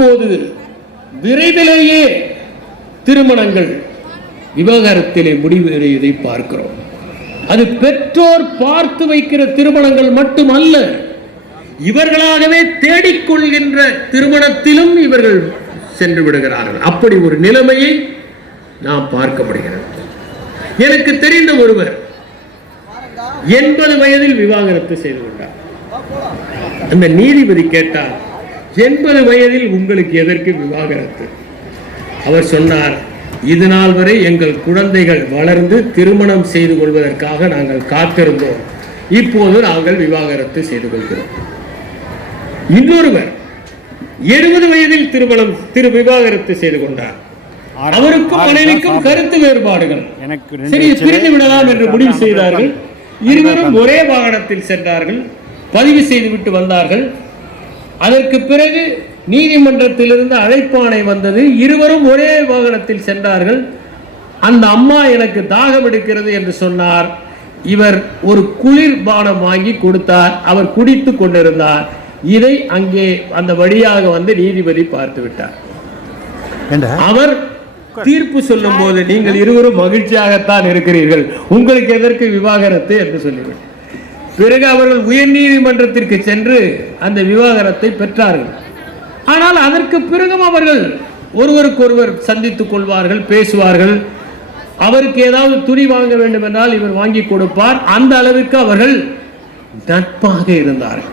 இப்போது விரைவிலேயே திருமணங்கள் விவகாரத்திலே முடிவேறியதை பார்க்கிறோம். அது பெற்றோர் பார்த்து வைக்கிற திருமணங்கள் மட்டுமல்ல இவர்களாகவே தேடிக்கொள்கின்ற திருமணத்திலும் இவர்கள் சென்று விடுகிறார்கள். அப்படி ஒரு நிலைமையை நாம் பார்க்க முடிகிறது. எனக்கு தெரிந்த ஒருவர் எண்பது வயதில் விவாகரத்து செய்து கொண்டார். அந்த நீதிபதி கேட்டார் எண்பது வயதில் உங்களுக்கு எதற்கு விவாகரத்து? அவர் சொன்னார் இது நாள் வரை எங்கள் குழந்தைகள் வளர்ந்து திருமணம் செய்து கொள்வதற்காக நாங்கள் காத்திருந்தோம். இப்போது நாங்கள் விவாகரத்து செய்து கொள்கிறோம். இன்னொருவர் எழுபது வயதில் திருமணம் திரு விவாகரத்து செய்து கொண்டார். அவருக்கும் மனைவிக்கும் கருத்து வேறுபாடுகள். சரி பிரிந்து விடலாம் என்று முடிவு செய்தார்கள். இருவரும் ஒரே வாகனத்தில் சென்றார்கள். பதிவு செய்துவிட்டு வந்தார்கள். அதற்கு பிறகு நீதிமன்றத்திலிருந்து அழைப்பாணை வந்தது. இருவரும் ஒரே வாகனத்தில் சென்றார்கள். அந்த அம்மா எனக்கு தாகம் எடுக்கிறது என்று சொன்னார். இவர் ஒரு குளிர் பானம் வாங்கி கொடுத்தார். அவர் குடித்து கொண்டிருந்தார். இதை அங்கே அந்த வழியாக வந்து நீதிபதி பார்த்து விட்டார். அவர் தீர்ப்பு சொல்லும் போது நீங்கள் இருவரும் மகிழ்ச்சியாகத்தான் இருக்கிறீர்கள். உங்களுக்கு எதற்கு விவாகரத்து என்று சொல்லிவிட்டார் பிறகு அவர்கள் உயர்நீதிமன்றத்திற்கு சென்று அந்த விவாகரத்தை பெற்றார்கள். ஆனால் அதற்கு பிறகும் அவர்கள் ஒருவருக்கொருவர் சந்தித்துக் கொள்வார்கள் பேசுவார்கள். அவருக்கு ஏதாவது துணி வாங்க வேண்டும் என்றால் இவர் வாங்கி கொடுப்பார். அந்த அளவிற்கு அவர்கள் நட்பாக இருந்தார்கள்.